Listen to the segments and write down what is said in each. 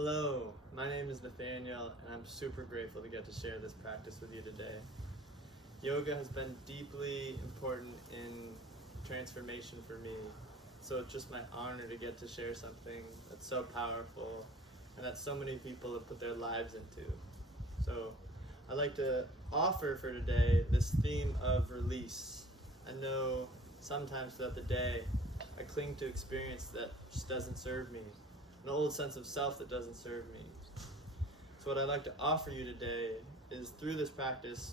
Hello, my name is Nathaniel, and I'm super grateful to get to share this practice with you today. Yoga has been deeply important in transformation for me, so it's just my honor to get to share something that's so powerful and that so many people have put their lives into. So I'd like to offer for today this theme of release. I know sometimes throughout the day I cling to experience that just doesn't serve me, an old sense of self that doesn't serve me. So what I'd like to offer you today is through this practice,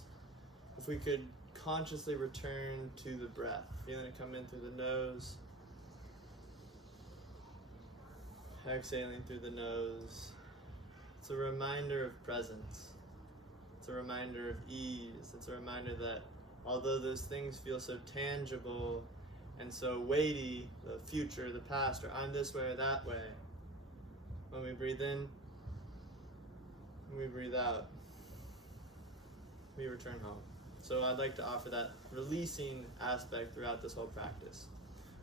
if we could consciously return to the breath, feeling it come in through the nose, exhaling through the nose. It's a reminder of presence. It's a reminder of ease. It's a reminder that although those things feel so tangible and so weighty, the future, the past, or I'm this way or that way, when we breathe in, when we breathe out, we return home. So I'd like to offer that releasing aspect throughout this whole practice.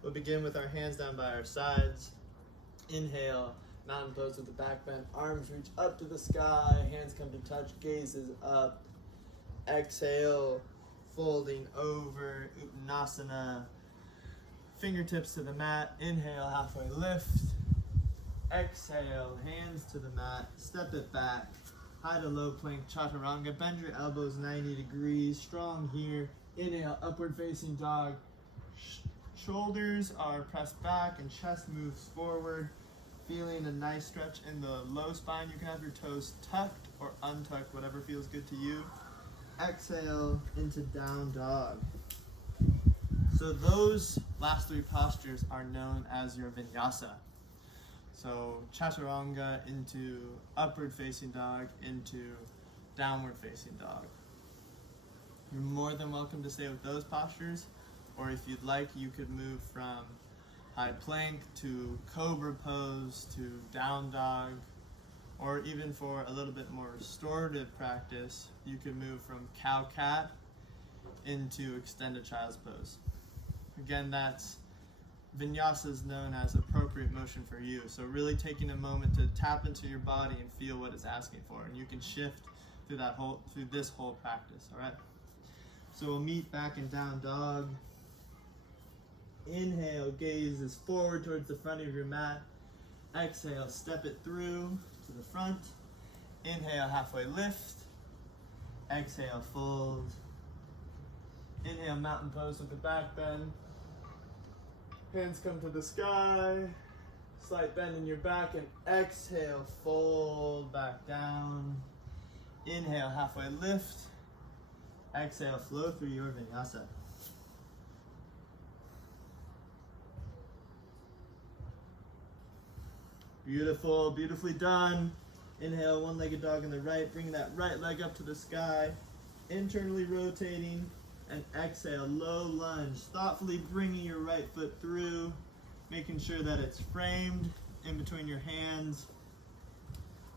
We'll begin with our hands down by our sides. Inhale, mountain pose with the back bend, arms reach up to the sky, hands come to touch, gaze is up. Exhale, folding over, Uttanasana, fingertips to the mat. Inhale, halfway lift. Exhale, hands to the mat, step it back, high to low plank, chaturanga, bend your elbows 90 degrees, strong here. Inhale, upward facing dog, shoulders are pressed back and chest moves forward, feeling a nice stretch in the low spine. You can have your toes tucked or untucked, whatever feels good to you. Exhale into down dog. So those last three postures are known as your vinyasa. So chaturanga into upward facing dog into downward facing dog. You're more than welcome to stay with those postures, or if you'd like, you could move from high plank to cobra pose to down dog, or even for a little bit more restorative practice, you could move from cow cat into extended child's pose. Again, that's Vinyasa is known as appropriate motion for you. So really taking a moment to tap into your body and feel what it's asking for. And you can shift through this whole practice, all right? So we'll meet back in down dog. Inhale, gaze is forward towards the front of your mat. Exhale, step it through to the front. Inhale, halfway lift. Exhale, fold. Inhale, mountain pose with the back bend. Hands come to the sky, slight bend in your back, and exhale, fold back down. Inhale, halfway lift. Exhale, flow through your vinyasa. Beautiful, beautifully done. Inhale, one-legged dog in the right, bring that right leg up to the sky, internally rotating. And exhale, low lunge, thoughtfully bringing your right foot through, making sure that it's framed in between your hands,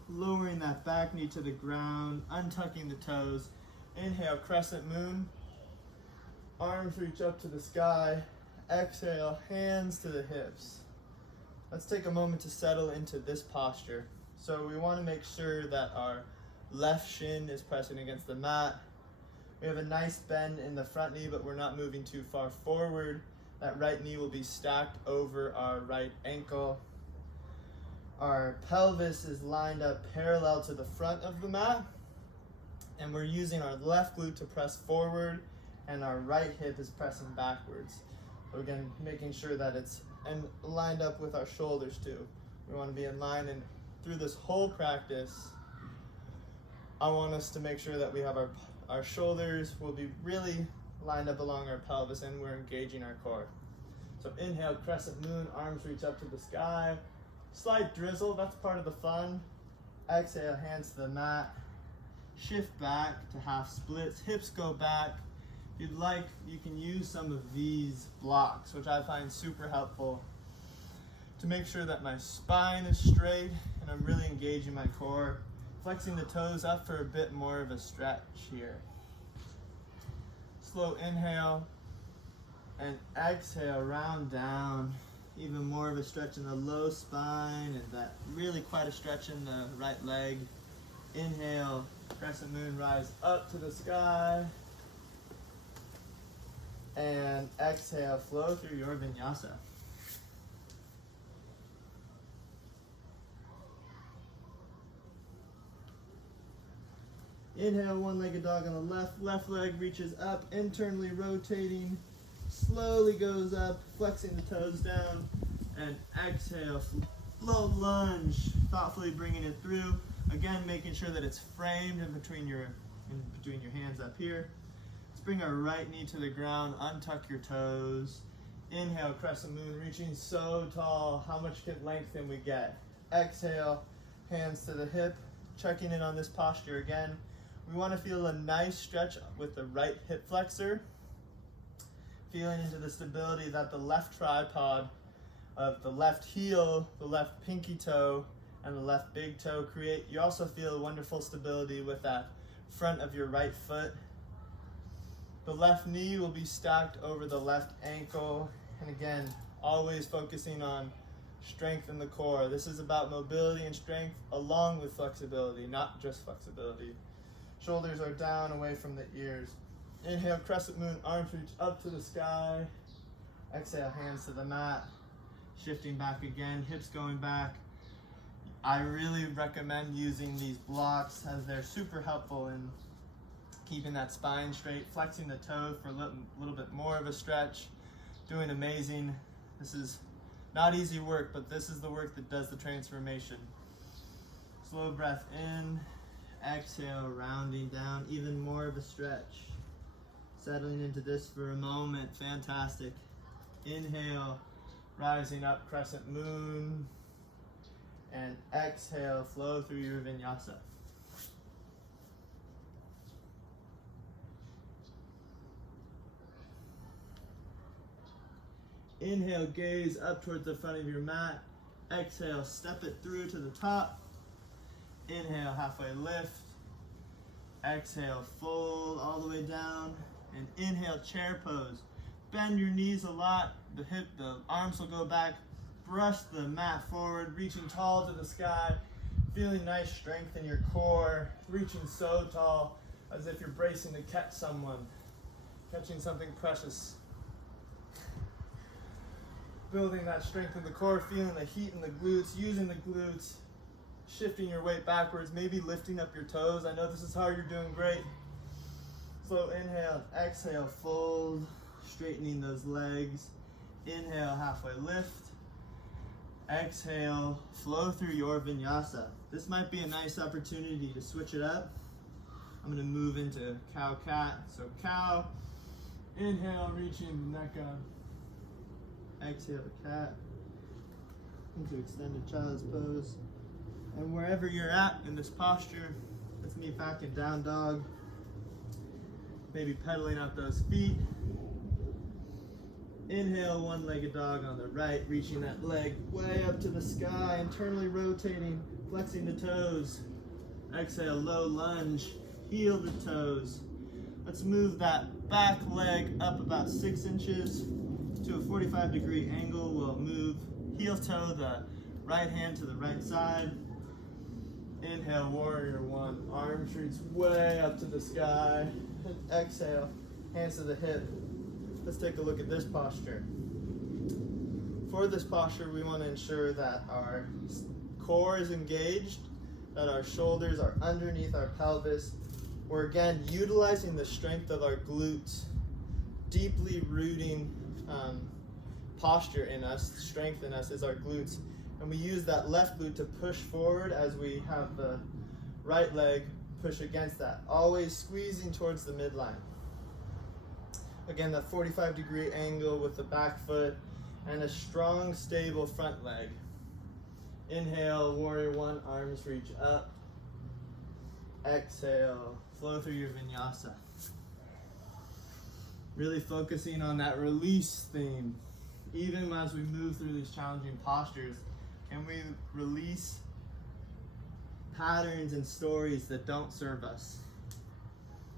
lowering that back knee to the ground, untucking the toes. Inhale, crescent moon, arms reach up to the sky. Exhale, hands to the hips. Let's take a moment to settle into this posture. So we want to make sure that our left shin is pressing against the mat. We have a nice bend in the front knee, but we're not moving too far forward. That right knee will be stacked over our right ankle. Our pelvis is lined up parallel to the front of the mat, and we're using our left glute to press forward, and our right hip is pressing backwards. So again, making sure that it's lined up with our shoulders too. We want to be in line, and through this whole practice, I want us to make sure that we have our shoulders will be really lined up along our pelvis and we're engaging our core. So inhale, crescent moon, arms reach up to the sky. Slight drizzle, that's part of the fun. Exhale, hands to the mat. Shift back to half splits, hips go back. If you'd like, you can use some of these blocks, which I find super helpful to make sure that my spine is straight and I'm really engaging my core. Flexing the toes up for a bit more of a stretch here. Slow inhale and exhale, round down. even more of a stretch in the low spine, and that really quite a stretch in the right leg. Inhale, crescent moon, rise up to the sky. And exhale, flow through your vinyasa. Inhale, one-legged dog on the left. Left leg reaches up, internally rotating, slowly goes up, flexing the toes down. And exhale, low lunge, thoughtfully bringing it through. Again, making sure that it's framed in between your hands up here. Let's bring our right knee to the ground, untuck your toes. Inhale, crescent moon, reaching so tall. How much length can we get? Exhale, hands to the hip, checking in on this posture again. We want to feel a nice stretch with the right hip flexor, feeling into the stability that the left tripod of the left heel, the left pinky toe, and the left big toe create. You also feel wonderful stability with that front of your right foot. The left knee will be stacked over the left ankle. And again, always focusing on strength in the core. This is about mobility and strength along with flexibility, not just flexibility. Shoulders are down, away from the ears. Inhale, crescent moon, arms reach up to the sky. Exhale, hands to the mat. Shifting back again, hips going back. I really recommend using these blocks as they're super helpful in keeping that spine straight, flexing the toes for a little bit more of a stretch. Doing amazing. This is not easy work, but this is the work that does the transformation. Slow breath in. Exhale, rounding down, even more of a stretch. Settling into this for a moment, fantastic. Inhale, rising up, crescent moon. And exhale, flow through your vinyasa. Inhale, gaze up towards the front of your mat. Exhale, step it through to the top. Inhale, halfway lift. Exhale, fold all the way down. And inhale, chair pose. Bend your knees a lot. The arms will go back. Brush the mat forward, reaching tall to the sky. Feeling nice strength in your core. Reaching so tall as if you're bracing to catch someone. Catching something precious. Building that strength in the core, feeling the heat in the glutes, using the glutes. Shifting your weight backwards, maybe lifting up your toes. I know this is hard, you're doing great. Slow inhale, exhale, fold, straightening those legs. Inhale, halfway lift. Exhale, flow through your vinyasa. This might be a nice opportunity to switch it up. I'm going to move into cow-cat. So cow, inhale, reaching the neck up. Exhale to cat. Into extended child's pose. And wherever you're at in this posture, let's meet back in down dog. Maybe pedaling out those feet. Inhale, one-legged dog on the right, reaching that leg way up to the sky, internally rotating, flexing the toes. Exhale, low lunge, heel the toes. Let's move that back leg up about 6 inches to a 45-degree angle. We'll move heel toe, the right hand to the right side. Inhale, warrior one. Arms reach way up to the sky. And exhale, hands to the hip. Let's take a look at this posture. For this posture, we want to ensure that our core is engaged, that our shoulders are underneath our pelvis. We're again utilizing the strength of our glutes, deeply rooting posture in us. Strength in us is our glutes. And we use that left glute to push forward as we have the right leg push against that. Always squeezing towards the midline. Again, that 45-degree angle with the back foot and a strong, stable front leg. Inhale, warrior one, arms reach up. Exhale, flow through your vinyasa. Really focusing on that release theme. Even as we move through these challenging postures, can we release patterns and stories that don't serve us?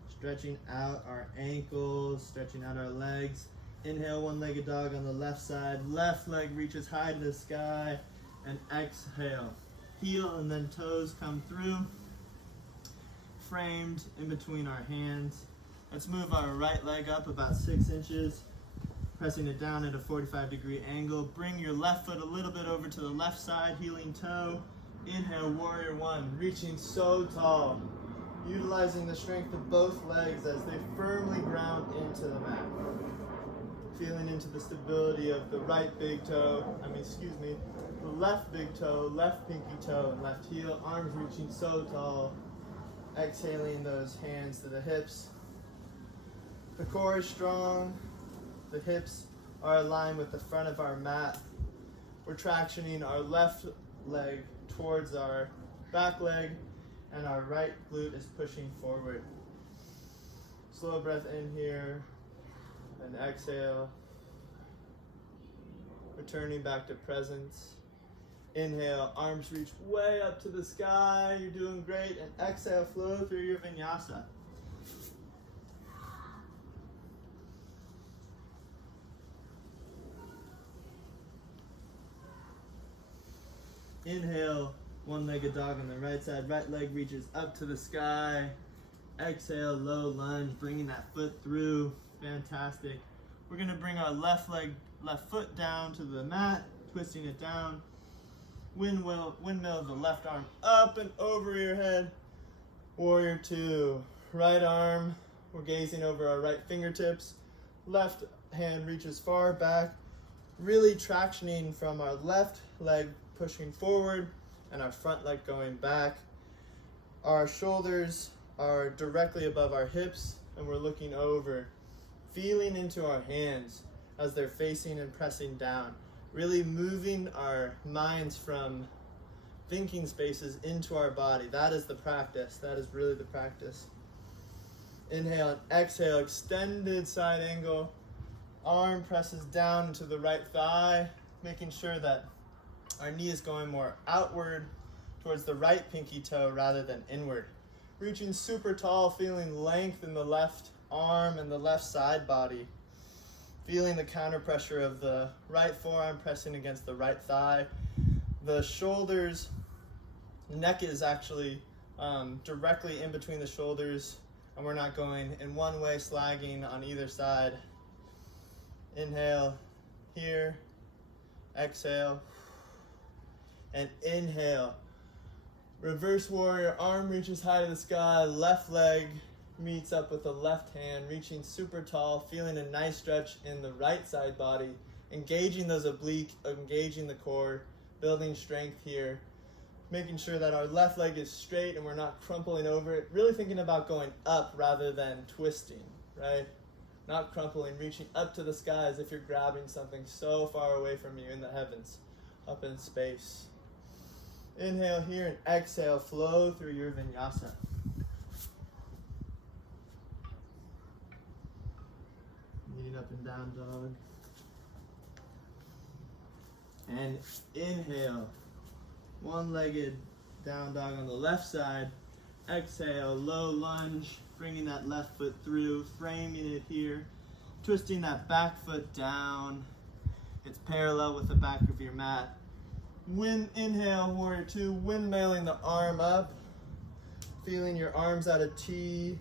Stretching out our ankles, stretching out our legs. Inhale, one-legged dog on the left side. Left leg reaches high to the sky. And exhale. Heel and then toes come through. Framed in between our hands. Let's move our right leg up about 6 inches. Pressing it down at a 45-degree angle. Bring your left foot a little bit over to the left side, heeling toe. Inhale, warrior one, reaching so tall. Utilizing the strength of both legs as they firmly ground into the mat. Feeling into the stability of the right big toe, the left big toe, left pinky toe, and left heel. Arms reaching so tall. Exhaling those hands to the hips. The core is strong. The hips are aligned with the front of our mat. We're tractioning our left leg towards our back leg, and our right glute is pushing forward. Slow breath in here, and exhale. Returning back to presence. Inhale, arms reach way up to the sky. You're doing great. And exhale, flow through your vinyasa. Inhale, one-legged dog on the right side. Right leg reaches up to the sky. Exhale, low lunge, bringing that foot through. Fantastic. We're going to bring our left foot down to the mat, twisting it down. Windmill of the left arm up and over your head. Warrior two. Right arm, we're gazing over our right fingertips. Left hand reaches far back. Really tractioning from our left leg pushing forward and our front leg going back. Our shoulders are directly above our hips and we're looking over, feeling into our hands as they're facing and pressing down, really moving our minds from thinking spaces into our body. That is the practice. That is really the practice. Inhale and exhale, extended side angle. Arm presses down into the right thigh, making sure that our knee is going more outward towards the right pinky toe rather than inward. Reaching super tall, feeling length in the left arm and the left side body. Feeling the counter pressure of the right forearm pressing against the right thigh. The shoulders, neck is actually directly in between the shoulders, and we're not going in one way, slagging on either side. Inhale here, exhale, and inhale. Reverse warrior, arm reaches high to the sky, left leg meets up with the left hand, reaching super tall, feeling a nice stretch in the right side body, engaging those obliques, engaging the core, building strength here, making sure that our left leg is straight and we're not crumpling over it, really thinking about going up rather than twisting, right? Not crumpling, reaching up to the sky as if you're grabbing something so far away from you in the heavens, up in space. Inhale here and exhale, flow through your vinyasa. Kneeling up and down dog. And inhale, one-legged down dog on the left side. Exhale, low lunge, bringing that left foot through, framing it here, twisting that back foot down. It's parallel with the back of your mat. Inhale, warrior two, windmilling the arm up, feeling your arms at a T,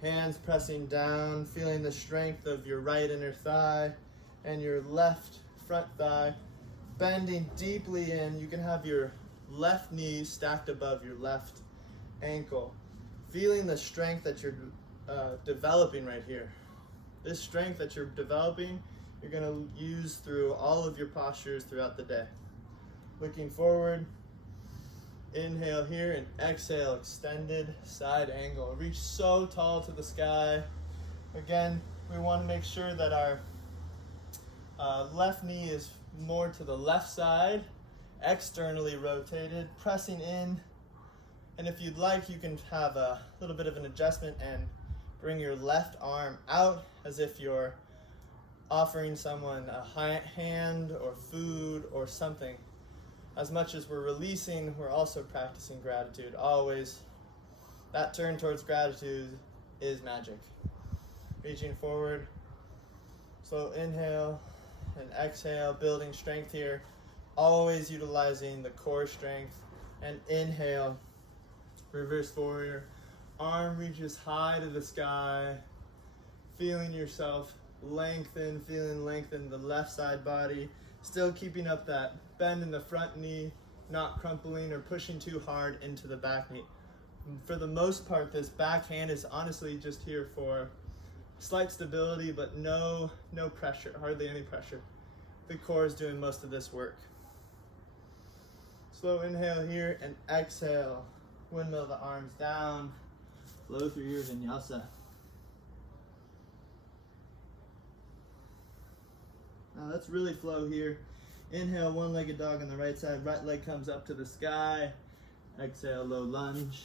hands pressing down, feeling the strength of your right inner thigh and your left front thigh, bending deeply in. You can have your left knee stacked above your left ankle, feeling the strength that you're developing right here. This strength that you're developing, you're going to use through all of your postures throughout the day. Looking forward, inhale here and exhale, extended side angle. Reach so tall to the sky. Again, we want to make sure that our left knee is more to the left side, externally rotated, pressing in. And if you'd like, you can have a little bit of an adjustment and bring your left arm out as if you're offering someone a hand or food or something. As much as we're releasing, we're also practicing gratitude. Always, that turn towards gratitude is magic. Reaching forward, Slow inhale and exhale, building strength here. Always utilizing the core strength. And inhale, reverse warrior. Arm reaches high to the sky. Feeling yourself lengthen, feeling lengthen the left side body. Still keeping up that bend in the front knee, not crumpling or pushing too hard into the back knee. For the most part, this back hand is honestly just here for slight stability, but no pressure, hardly any pressure. The core is doing most of this work. Slow inhale here and exhale. Windmill the arms down. Flow through your vinyasa. Now let's really flow here. Inhale, one-legged dog on the right side. Right leg comes up to the sky. Exhale, low lunge.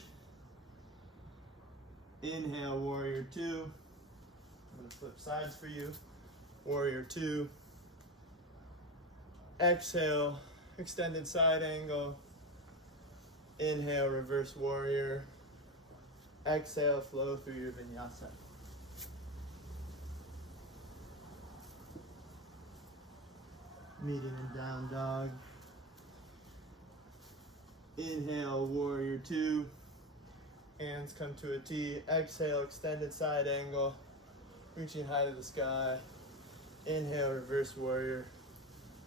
Inhale, warrior two. I'm going to flip sides for you. Warrior two. Exhale, extended side angle. Inhale, reverse warrior. Exhale, flow through your vinyasa. Meeting in down dog. Inhale, warrior two. Hands come to a T. Exhale, extended side angle. Reaching high to the sky. Inhale, reverse warrior.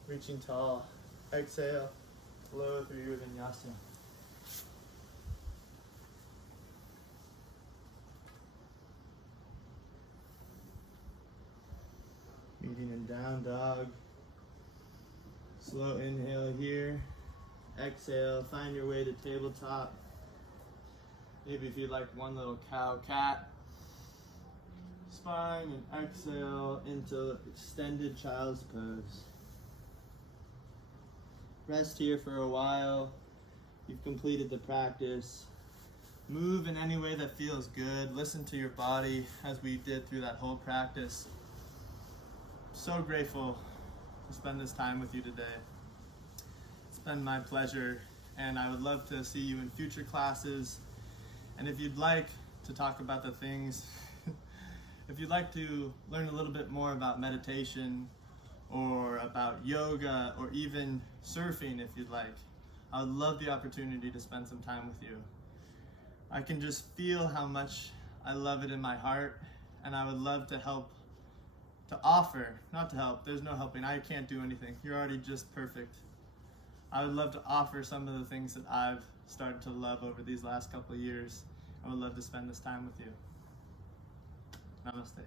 Reaching tall. Exhale, flow through your vinyasa. Meeting in down dog. Slow inhale here. Exhale, find your way to tabletop. Maybe if you'd like one little cow cat. Spine and exhale into extended child's pose. Rest here for a while. You've completed the practice. Move in any way that feels good. Listen to your body as we did through that whole practice. So grateful to spend this time with you today. It's been my pleasure, and I would love to see you in future classes. And if you'd like to talk about the things, if you'd like to learn a little bit more about meditation or about yoga or even surfing if you'd like, I would love the opportunity to spend some time with you. I can just feel how much I love it in my heart, and I would love to help, to offer, not to help, there's no helping, I can't do anything, you're already just perfect. I would love to offer some of the things that I've started to love over these last couple of years. I would love to spend this time with you. Namaste.